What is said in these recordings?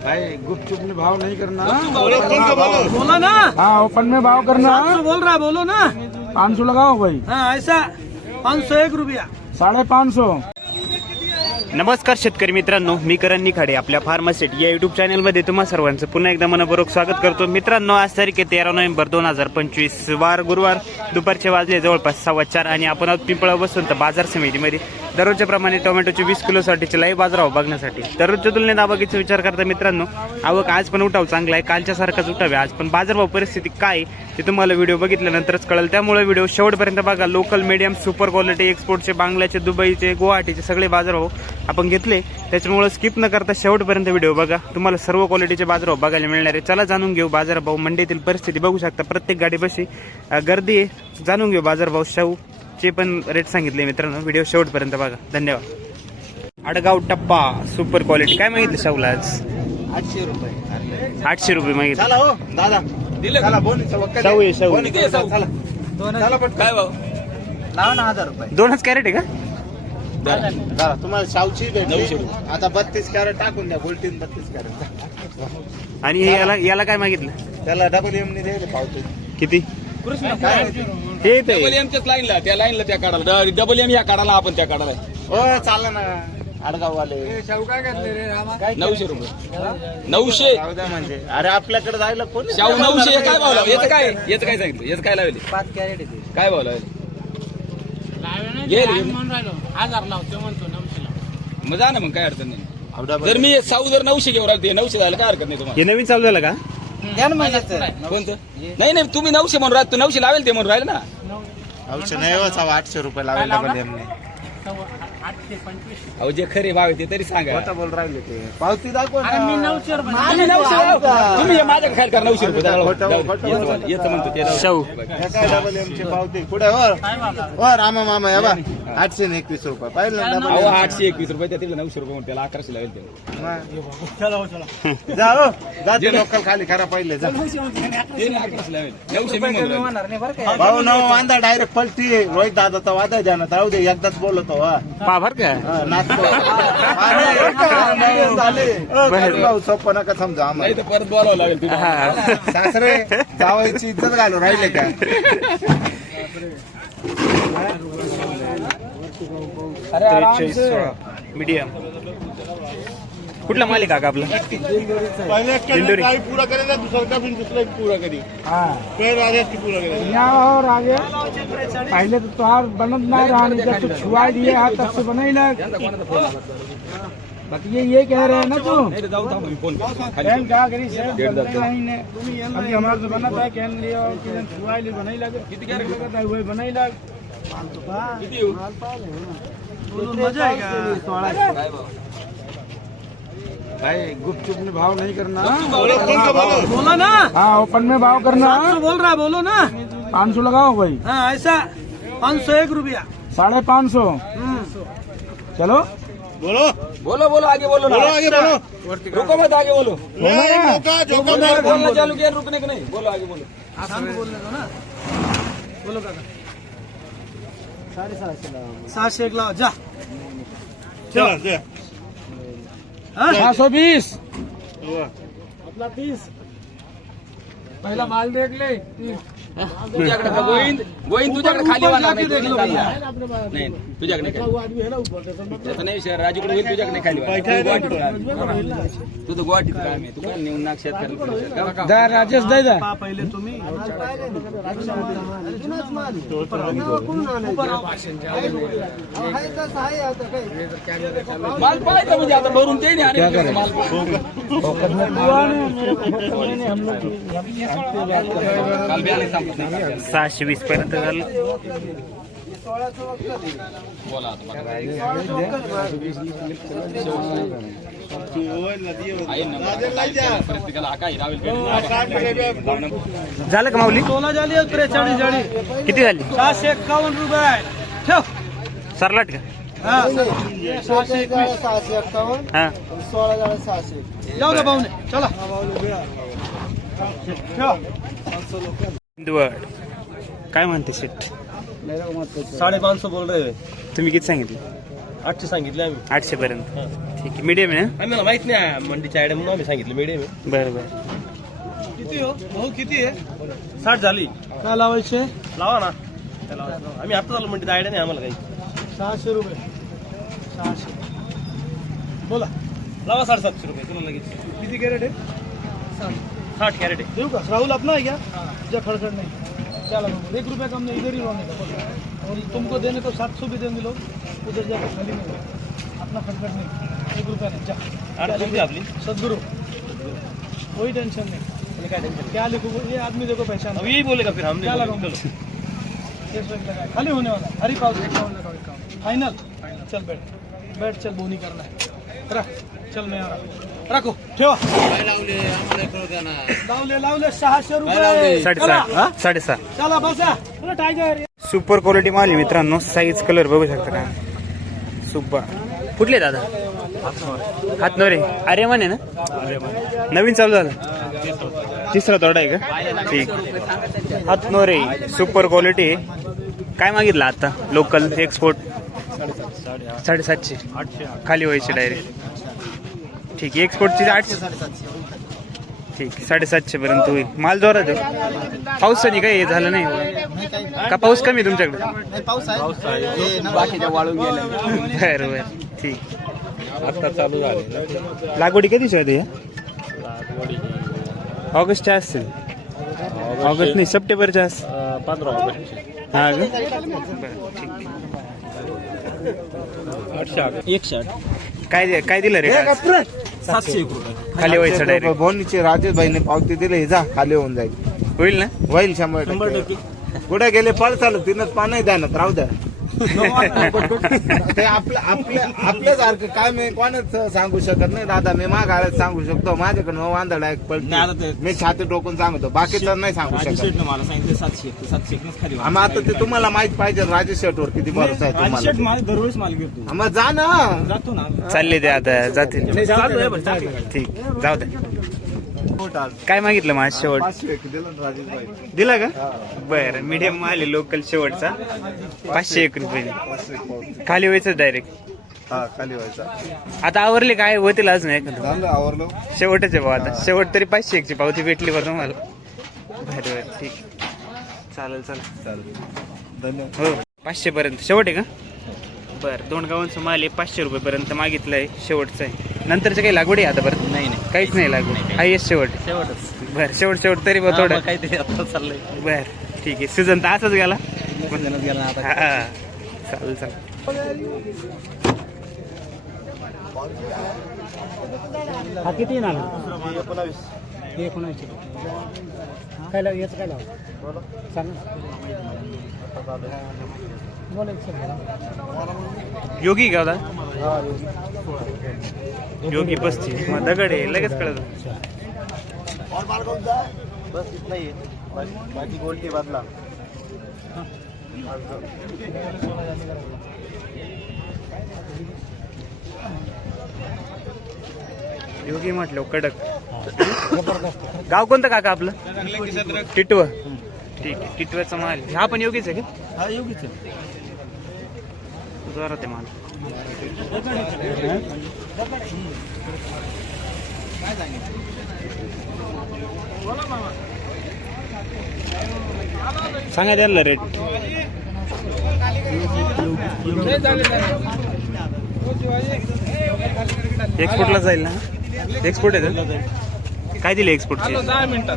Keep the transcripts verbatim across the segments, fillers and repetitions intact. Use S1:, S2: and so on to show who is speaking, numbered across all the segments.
S1: भाई गुपचुप में भाव नहीं करना,
S2: बोला ना।
S1: हाँ ओपन में भाव करना।
S2: बोल रहा है, बोलो ना।
S1: पाँच सौ लगाओ भाई।
S2: हाँ ऐसा पाँच सौ एक रुपया,
S1: साढ़े पाँच सौ।
S3: नमस्कार शेतकरी मित्रांनो, मी करण निखाडे आपल्या फार्मासिटी या युट्यूब चॅनलमध्ये तुम्हा सर्वांचं पुन्हा एकदा मनपूर्वक स्वागत करतो। मित्रांनो, आज तारीख आहे तेरा नोव्हेंबर दोन हजार पंचवीस, वार गुरुवार, दुपारचे वाजले जवळपास सव्वा चार आणि आपण आहोत पिंपळा बसून बाजार समितीमध्ये दररोजच्या प्रमाणे टोमॅटोचे वीस किलोसाठीचे लाईव्ह बाजारभाव बघण्यासाठी। दररोजच्या तुलनेत आवकीचा विचार करता मित्रांनो, आवक आज पण उठाव चांगला आहे, कालच्या सारखाच उठाव आहे आज पण। बाजारभाव परिस्थिती काय ते तुम्हाला व्हिडिओ बघितल्यानंतरच कळेल, त्यामुळे व्हिडिओ शेवटपर्यंत बघा। लोकल, मीडियम, सुपर क्वालिटी, एक्सपोर्टचे, बांगलाचे, दुबईचे, गुवाहाटीचे सगळे बाजारभाव आपण घेतले, त्याच्यामुळे स्किप न करता शेवटपर्यंत व्हिडिओ बघा, तुम्हाला सर्व क्वालिटीचे बाजारभाव बघायला मिळणार आहे। चला जाणून घेऊ बाजारभाव, मंडीतील परिस्थिती बघू शकता, प्रत्येक गाडी बशी गर्दी आहे। जाणून घेऊ बाजारभाव, शाहूचे पण रेट सांगितले मित्रांनो, व्हिडिओ शेवटपर्यंत बघा, धन्यवाद। आडगाव टप्पा सुपर क्वालिटी काय मागितलं शाहूला आज?
S2: आठशे रुपये
S3: आठशे रुपये मागितलं।
S1: चला हो दादा,
S3: शाहू आहे शाहू।
S2: काय भाव लावा ना, हजार रुपये।
S3: दोनच कॅरेट आहे का?
S1: दादा तुम्हाला शावची भेटली आता, बत्तीस कॅरेट टाकून द्या, बुलटीन बत्तीस कॅरेट।
S3: आणि हे याला याला काय मागितलं?
S1: त्याला डबल एम ने द्यायला पावतो
S3: किती?
S4: हे डबल एमच्याच लाईनला, त्या लाईनला त्या काढाला, डबल एम या काढाला, आपण त्या काढाला
S1: हो चालला ना आडगाव वाले।
S4: नऊशे रुपये नऊशे
S1: म्हणजे अरे आपल्याकडे जायला कोण
S4: शाहू नऊशे काय भाव लावले? याचं काय याचं काय सांगितलं? याचं काय लावले?
S2: पाच कॅरेट येते
S4: काय भाव लावले?
S2: हजार लावतो म्हणतो नऊशे।
S4: मग जा ना, मग काय अडचण नाही। जर मी साऊ जर नऊशे घेऊन राहिले, ते नऊशे झालं काय हरकत नाही तुम्हाला?
S3: हे नवीन चालू झालं का?
S4: कोणतं? नाही नाही, तुम्ही नऊशे म्हणून राहत, तू नऊशे लावेल ते म्हणून राहिले ना।
S1: औषध नाही हो, सव्वा आठशे रुपये लावेल डबल एम ने।
S4: अहो जे खरे भाव आहे ते तरी सांगा।
S1: खोटं बोल राहिले ते, पावती दाखव ना।
S4: तुम्ही नऊशे लावा. तुम्ही हे माझ्या खायला करा नऊशे रुपये त्याला.
S1: खोटं-
S4: जाऊ
S1: खोटं
S4: दे.
S1: बोल.
S4: येतं- येतं म्हणतो ते.
S3: शाहू
S1: हे काय डबल एम ची पावती पुढे हो हो रामा मामा या बा, आठशे ने एकवीस रुपये पाहिलं ना डबल
S4: अहो
S1: एम.
S4: आठशे एकवीस रुपये त्या तिला नऊशे रुपये म्हणून त्याला अकराशे लावेल ते.
S1: जा हो जा ते लोकल खाली करा पहिले जा।
S4: ते नाही अकराशे लावेल. नऊशे मी म्हणतो.
S1: भाऊ नऊ वांदा डायरेक्ट पलटी, रोहित दादाचा वादा द्या ना, राहू दे एकदाच बोलतो हा
S3: पा भर का?
S1: हा, नाचतो भाऊ सोपं नका समजा आम्हाला।
S4: नाही तर परत बोलावं लागेल तुला.
S3: हा.
S1: सासरे जावायची इज्जत घालू राहिले का?
S3: त्रेचाळीस सोळा मीडियम। कुठला मालिक का आपला? दिंडोरी।
S1: पूरा करेगा दूसरा का फिर दूसरा पूरा करी।
S5: हाँ
S1: फिर आगे की पूरा करेगा।
S5: यहाँ और आगे पहले तो तोहार बनत नहीं रहा, जब तू छुआ दिए हाथ तब से बना ही ना। बाकी ये ये कह रहे हैं ना तू
S4: नाही तर जाऊ थांब मी फोन करतो. खाली
S5: कैन क्या करी से
S4: डेढ़ दस
S5: नहीं ने अभी हमारे तो बना था कैन लिया और कैन छुआ लिए बना ही लगे
S4: किती कॅरेट
S5: लगता है वही बना ही लग।
S4: किती येऊ?
S2: मजा आएगा।
S4: काय भाव?
S1: भाई गुपचुप में भाव नहीं करना।
S2: बोला ना।
S5: हाँ ओपन में भाव करना।
S2: सात सौ बोल रहा है, बोलो ना।
S5: पाँच सौ लगाओ भाई।
S2: हाँ ऐसा पाँच सौ एक रुपया।
S5: साढ़े पाँच सौ। चलो
S1: बोलो
S4: बोलो बोलो आगे बोलो ना.
S1: बोलो आगे बोलो।
S4: रुको मत, आगे बोलो.
S1: मौका जो
S4: बोलना बोलना चालू किया, रुकने का नहीं. बोलो आगे बोलो.
S2: शाम को बोलने दो ना। बोलो काका। सातशे एक लाओ जा।
S1: चलो
S2: हाँ?
S5: सात सौ बीस।
S2: अपना तीस। पहला माल देख ले।
S4: तुझ्याकडे का गोविंद गोविंद तुझ्याकडे खाली वाला नाही.
S2: देख लो भैया।
S4: नाही तुझ्याकडे नाही. त्याचा नाही विषय, राजूकडे होईल, तुझ्याकडे नाही खाली वाला. तू तर गुवाहाटीत काम आहे, तू काय नेऊन नाक शेतकऱ्यांकडे.
S5: जा राजेश दे जा।
S2: पा पहिले तुम्ही
S4: माल पाहिजे म्हणजे आता भरून ते नाही आणि माल काल बी आले संपत नाही.
S3: सहाशे वीस पर्यंत झालं।
S4: बोला आता मला. आहे ना, प्रत्येकाला हा काय रावेल
S3: झालं का माऊली?
S2: सोळा झाली आहे, त्रेचाळीस झाली.
S3: किती झाली?
S2: सहाशे एक्कावन्न रुपये ठेव.
S3: सरलाट का?
S2: हा
S5: सहाशे एकवीस सहाशे एक्कावन्न
S3: हा
S5: सोळा हजार सहाशे।
S2: जाऊ ना भाऊने चला.
S3: हिंदवड काय म्हणते शेट?
S2: साढ़े पाँच सौ बोल रहे हैं.
S3: तुम्ही किती सांगितले?
S2: आठशे सांगितले आम्ही.
S3: आठशे पर्यंत ठीक आहे. मीडियम आहे ना?
S2: आम्हाला माहित नाही मंडीच्या आयडिया म्हणून आम्ही सांगितलं मीडियम आहे.
S3: बरं बरं.
S2: किती हो भाऊ किती आहे? साठ झाली. काय लावायचे? लावा ना. काय लावायचं? आम्ही आता झालो मंडीचा आयडिया नाही आम्हाला काही. सहाशे रुपये. सहाशे बोला. लावा साडेसातशे रुपये तुला लगेच. किती कॅरेट आहे? साठ कॅरेट आहे. देऊ का? राहुल अपना है क्या? जा खड़खड़ नहीं. चलो एक रुपया कम नहीं, इधर ही रोने का. और तुमको देने तो सात सौ भी देंगे लोग. उधर जाकर खाली नहीं अपना खड़खड़ नहीं. एक रुपया नहीं. जा आपली सदगुरु. कोई टेंशन नहीं. क्या टेंशन? क्या लिखो? ये आदमी देखो पहचान. अब यही बोलेगा फिर हम क्या लगाऊंगा? खाली होने वाला. हरी पाव फाइनल. चल बैठ बैठ चल बोनी करना है. रख चल मैं आ रहा. राखो ठेवा. लावले लावले सहाशे रुपये.
S3: साडेसहा साडेसहा.
S2: चला बसा. टायगर
S3: सुपर क्वालिटी माल आहे मित्रांनो. साईज कलर बघू शकता का? सुपर. कुठले दादा? हातनोरे. अरे म्हणे ना नवीन चालू झालं. तिसरा तोडा आहे का? ठीक. हातनोरे सुपर क्वालिटी. काय मागितलं आता? लोकल एक्सपोर्ट साडेसातशे. खाली व्हायचे डायरेक्ट. ठीक आहे. एक्सपोर्टची आठशे. ठीक. साडेसातशे पर्यंत होईल. माल जोरात आहे. पाऊस नाही काही झालं नाही का? पाऊस कमी तुमच्याकडे? बरं बरं ठीक.
S1: आता चालू झाले.
S3: लागवडी कधी शिवाय या? ऑगस्टच्या असतील. ऑगस्ट नाही सप्टेंबरच्या असतील.
S1: पंधरा ऑगस्ट.
S3: हा का?
S2: एकशे आठ.
S3: काय काय दिलं रे?
S2: सातशे एक रुपये.
S3: खाली व्हायचं डायरेक्ट.
S1: भोनीचे राजेश भाईने पावती दिली. जा खाली होऊन जाईल.
S3: होईल ना?
S1: होईल शंभर टक्के. कुठे गेले पळ चालू तिनंच पाणी द्या ना. राहू द्या. ते आपलं आपल्या आपल्यासारखं काय मी कोणाच सांगू शकत नाही दादा. मी मागाळ्यात सांगू शकतो. माझ्याकडनं वांदळ आहे पळते. मी छाती टोकून सांगतो. बाकी तर नाही सांगू शकत.
S2: मला सांगितलं सातशे सातशे खाली.
S1: मग आता ते तुम्हाला माहित पाहिजे राजेश शेटवर किती भरोसा आहे तुम्हाला.
S2: दरवेळेस माल घेतो.
S1: मग जा ना.
S2: जातो ना.
S3: चालले ते आता जातील. ठीक जाऊ दे. काय मागितलं माझ शेवट? दिला का? बरं. मीडियम आले लोकल शेवटचा पाचशे एक रुपये. खाली व्हायचं डायरेक्ट.
S1: हा खाली व्हायचा.
S3: आता आवरले काय होतील अजून एखादं?
S1: आवरलो.
S3: शेवटच आहे भाऊ आता. शेवट तरी पाचशे एकची पावती भेटली बरं तुम्हाला. बरं बरं ठीक. चालेल चालेल
S1: चालेल. धन्यवाद.
S3: हो. पाचशे पर्यंत शेवट आहे का? बरं. दोन गावांचं माल आहे. पाचशे रुपये पर्यंत मागितलं आहे. शेवटचं आहे. नंतरचं काही लागवड आहे आता परत?
S2: नाही नाही
S3: काहीच नाही लागवड. हायस्ट शेवट.
S2: शेवटच.
S3: बरं शेवट शेवट तरी बघ थोडं.
S2: काहीतरी आता चाललंय.
S3: बर ठीक आहे. सीझन तर असाच गेला.
S2: गेला आता.
S3: हा चालेल चालेल.
S5: हा किती ना एकोणावीस. एकोणावीस काय लाव? याचं काय लाव? सांग.
S3: योगी का होता? योगी पस्तीस. मग दगड आहे लगेच कळत.
S1: बस इतना ही है. बाकी गोल्टी बदला.
S3: योगी म्हटलं कडक. गाव कोणतं काका आपलं? टिटव. ठीक आहे. टिटव्याचा माल. हा पण योगीच आहे का?
S2: हा योगीच आहे.
S3: जोरात आहे माल. सांगा त्याला रेट. एक्सपोर्टला जाईल ना? एक्सपोर्ट आहे. काय दिले एक्सपोर्टचे?
S2: दहा मिनिटात.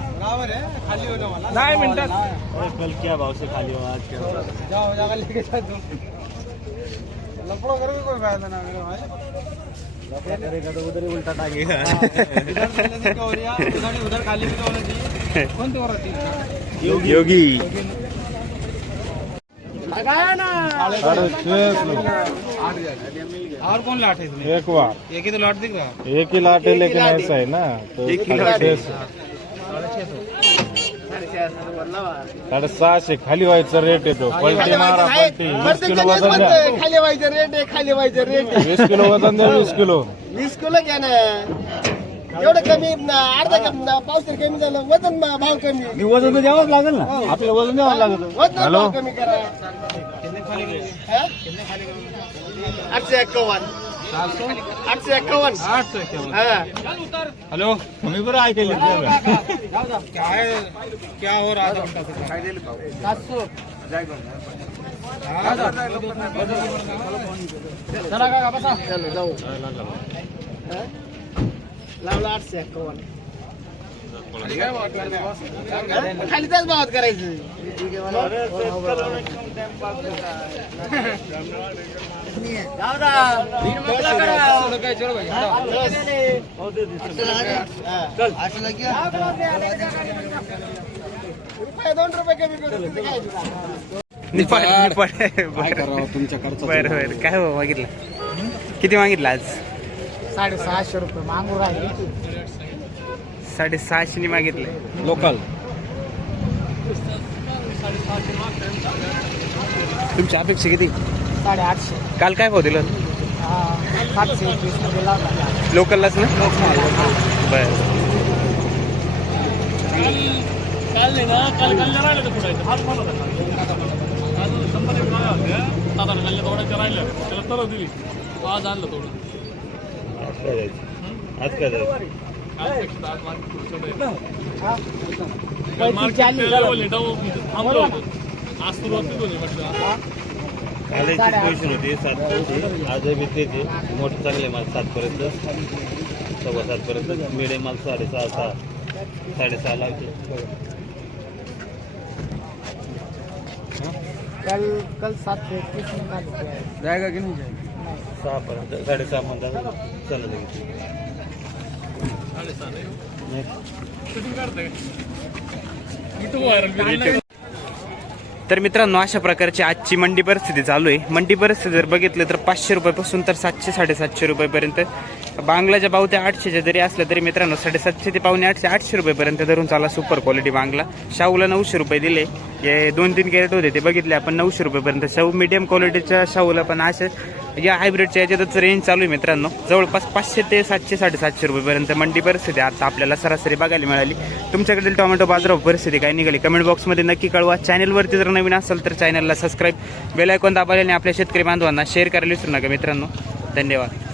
S2: दहा मिनिटात.
S1: कल क्या भाव से खाली हो आज क्या?
S2: जाओ जागा लेके जा तुम. लफड़ो करोगे कोई फायदा ना मेरे भाई. लफड़ा करेगा तो उधर ही उल्टा टांगेगा. उधर उधर खाली भी तो होना चाहिए. कौन तो औरत थी?
S3: योगी.
S2: लगाया ना. और कौन लाट है इसमें?
S1: एक बार
S2: एक ही तो लाट दिख रहा.
S1: एक ही लाट है लेकिन ऐसा है ना तो
S3: एक ही लाट है.
S1: साढ़े सहाशे खाली व्हायचा रेट येतो. पलटी मारा पलटी. वीस किलो वजन द्या.
S2: खाली व्हायचं रेट आहे. खाली व्हायचं रेट.
S1: वीस किलो वजन द्या. वीस किलो
S2: वीस किलो घ्या ना. एवढं कमी अर्धा पाऊस तर कमी झालं. वजन भाव कमी.
S1: वजन तर द्यावंच लागेल ना. आपलं वजन द्यावं लागेल.
S2: वजन भाव कमी करा. आठशे एक्कावन्न आठशे एक्कावन्न आठशे एक्कावन्न हॅलो तुम्ही बरं ऐकले काय क्या हो रहा सातशे चलो जाऊ लावला आठशे एक्कावन्न खाली त्याच भावात करायचं दोन रुपये कमी करू
S3: निपाड निपाड बरं बरं काय हो मागितलं किती मागितलं आज
S5: साडेसहाशे रुपये मागू राहिले
S3: साडेसहाशे मागितलंय
S2: लोकल
S3: तुमची अपेक्षा किती
S5: साडेआठशे
S3: काल काय भाव दिलं
S5: सातशे एकवीस मध्ये लावला
S3: लोकललाच ना बरं
S2: काल नाही ना काल गल्ल्या राहिल्या तर पुढे हात मला शंभर एक मागा होत्या सात आठ गल्ल्या थोड्याच्या राहिल्या त्याला तर दिली आज आणलं थोडं
S3: आज काय
S2: आज सुरुवात म्हटलं
S6: पोझिशन होती सात आजही तेच मोठे चांगले माल सातपर्यंत सव्वा सातपर्यंत मिडियम माल साडेसहा सहा साडेसहा लावते
S5: कल कल सातशे एकवीस निकाली
S2: जायगा की नाही
S6: सहापर्यंत साडेसहा म्हणतात चालत
S3: तर मित्रांनो अशा प्रकारची आजची मंडी परिस्थिती चालू आहे. मंडी परिस्थिती जर बघितलं तर पाचशे रुपयापासून तर सातशे साडेसातशे रुपयेपर्यंत बांगलाच्या पावत्या आठशेच्या जरी असल्या तरी मित्रांनो साडेसातशे ते पावणे आठशे आठशे रुपयेपर्यंत धरून चाला सुपर क्वालिटी बांगला. शाहूला नऊशे रुपये दिले, हे दोन तीन कॅरेट होते ते बघितले आपण नऊशे रुपयेपर्यंत. शाहू मीडियम क्वालिटीच्या शाहूला पण असे या हायब्रिडच्या याच्यातच रेंज चालू आहे मित्रांनो. जवळपास पाचशे ते सातशे साडेसातशे रुपयेपर्यंत मंडी परिस्थिती आता आपल्याला सरासरी बघायला मिळाली. तुमच्याकडील टोमॅटो बाजारावर परिस्थिती काय निघाली कमेंट बॉक्समध्ये नक्की कळवा. चॅनलवरती जर नवीन असेल तर चॅनलला सबस्क्राईब बेल आयकॉन दाबायला आणि आपल्या शेतकरी बांधवांना शेअर करायला विसरू नका मित्रांनो. धन्यवाद.